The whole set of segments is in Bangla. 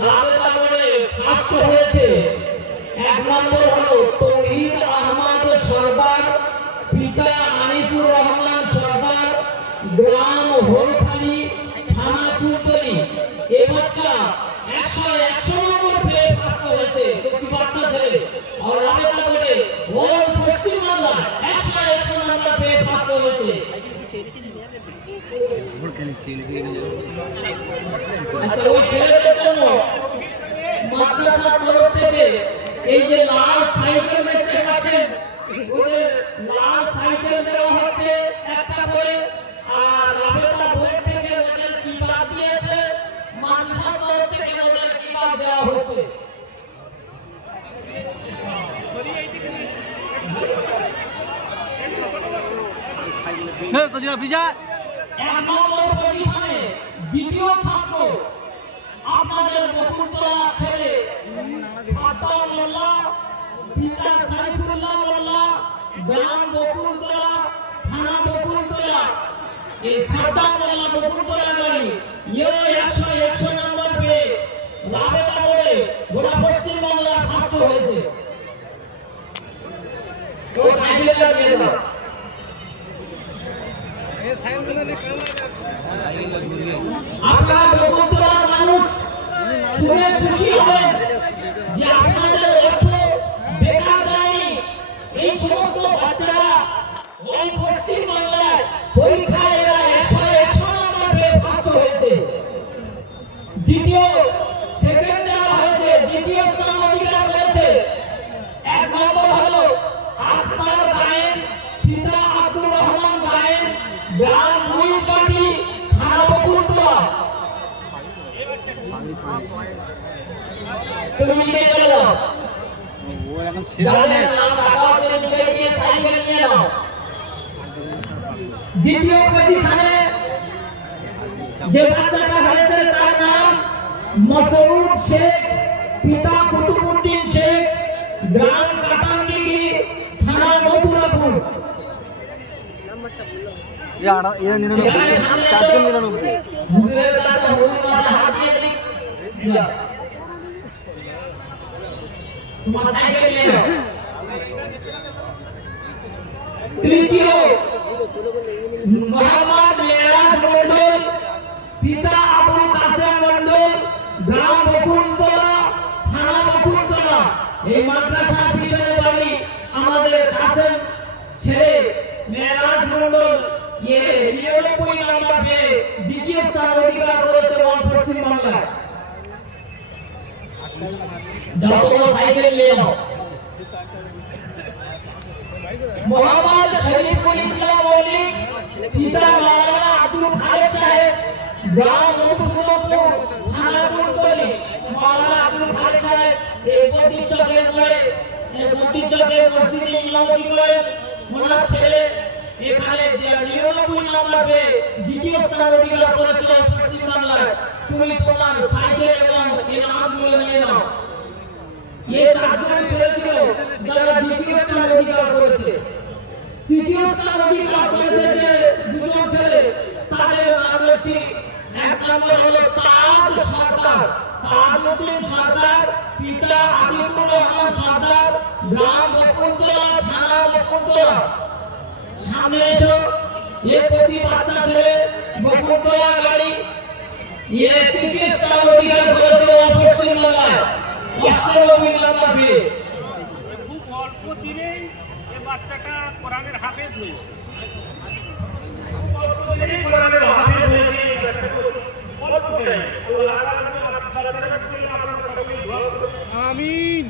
রাবেতা বোর্ডে ফার্স্ট হয়েছে। 1 নম্বর হলো তৌহিদ আহমদ সরদার, পিতা আনিসুর রহমান সরদার, গ্রাম হলখালি, থানা কুলতলি। এই বাচ্চা 100 নম্বর পেয়ে ফার্স্ট হয়েছে, কচি বাচ্চা ছেলে। আর রাবেতা বোর্ডে ওর পশ্চিমবাংলা 100 নম্বর পেয়ে ফার্স্ট হয়েছে। আচ্ছা, ওই ছেলেদের জন্য মাদ্রাসার তরফ থেকে এই যে লাল সাইকেল দেখতে পাচ্ছেন, ওদের লাল সাইকেল দেওয়া হচ্ছে একটা করে। আর রাবেতা বোর্ড থেকে ওদের কিতাব দিয়েছে, মাদ্রাসার তরফ থেকে ওদের কিতাব দেওয়া হচ্ছে। এক নম্বর পজিশনে দ্বিতীয় ছাত্র আপনাদের বকুলতলা ছেলে সাদ্দাম মোল্লা, পিতা সাইফুল্লাহ মোল্লা, গ্রাম বকুলতলা, থানা বকুলতলা। এই সাদ্দাম মোল্লা বকুলতলা বাড়ি, ইও 100 নম্বর পেয়ে রাবেতা বোর্ডে গোটা পশ্চিমবাংলা ফার্স্ট হয়েছে। তো সাইকেলটা দিয়ে দাও। আপনারা বকুলতলার মানুষ শুনে খুশি হবেন যে আপনাদের অর্থ বেকার যায়নি। এই সমস্ত বাচ্চারা ওই পশ্চিমবাংলায় পরীক্ষায় এরা 100 নম্বর পেয়ে ফার্স্ট হয়েছে। দ্বিতীয় সেকেন্ড যারা হয়েছে, দ্বিতীয় স্থান অধিকার করেছে। 1 নম্বর হলো আখতার গায়েন, পিতা আব্দুর রহমান গায়েন, গ্রাম মুইজবাটি, থানা বকুলতলা। তুমি নিচে চলে যাও, ও এখন যাদের নাম রাখা আছে নিচে গিয়ে সাইকেল নিয়ে নাও। দ্বিতীয় পজিশনে যে বাচ্চাটা হয়েছে তার নাম মাসউদ শেখ, পিতা কুতুবউদ্দিন শেখ, গ্রাম কাটানদিঘি, থানা মথুরাপুর। তৃতীয় মোহাম্মদ মেরাজ মন্ডল, পিতা আবুল কাসেম মন্ডল, গ্রাম বকুলতলা, থানা বকুলতলা। এই মাদ্রাসার পিছনে বাড়ি আমাদের কাসেম ছেলে মেরাজ মন্ডল। 99 নম্বর পেয়ে দ্বিতীয় স্থান অধিকার করেছে পশ্চিমবাংলায়। সাইকেল নিয়ে নাও। মোহাম্মদ শরীফুল ইসলাম মৌলিক, পিতা মাওলানা আব্দুল খালেক সাহেব, গ্রাম মধুসূদনপুর, থানা কুলতলি। মাওলানা আব্দুল খালেক সাহেব এই মসজিদের মসজিদে ইমামতি করে ওনার ছেলে এখানে 99 নম্বর পেয়ে দ্বিতীয় স্থান অধিকার করেছে পশ্চিমবাংলায়। তুমি তোমার সাইকেল এবং নামগুলো নিয়ে নাও। এই 4 জন ছেলে ছিল যারা দ্বিতীয় স্থান অধিকার করেছে। তৃতীয় স্থান অধিকার করেছে যে 2 জন ছেলে, তাদের নাম হচ্ছে 1 নম্বর হলো তাজ সরকার, তাজউদ্দিন সরকার, পিতা আনিসুর রহমান সরকার, গ্রাম বকুলতলা, থানা বকুলতলা। সামনে এসো। ये कोची বাচ্চা ছেলে বকুলতলা গাড়ি, ये তৃতীয় স্থান অধিকার করেছে পশ্চিমবাংলায় 98 নম্বর পেয়ে। খুব অল্প দিনেই এই বাচ্চাটা কোরআনের হাফেজ হয়েছে। কোরআনের হাফেজ হয়েছে অল্পটাই। আমিন।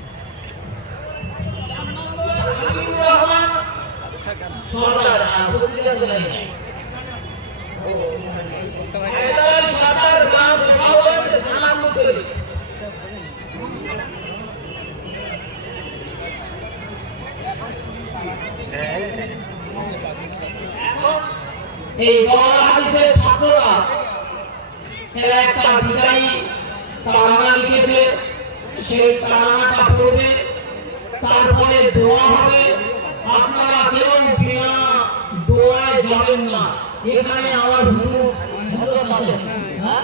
এই হাদিসের ছাত্ররা একটা বিদায়ী তারানা লিখেছে, সেই তারানাটা পড়বে, তারপরে দোয়া হবে। আপনারা কেউ বিনা দোয়ায় যাবেন না, এখানে আমার হুজুর আছে। হ্যাঁ,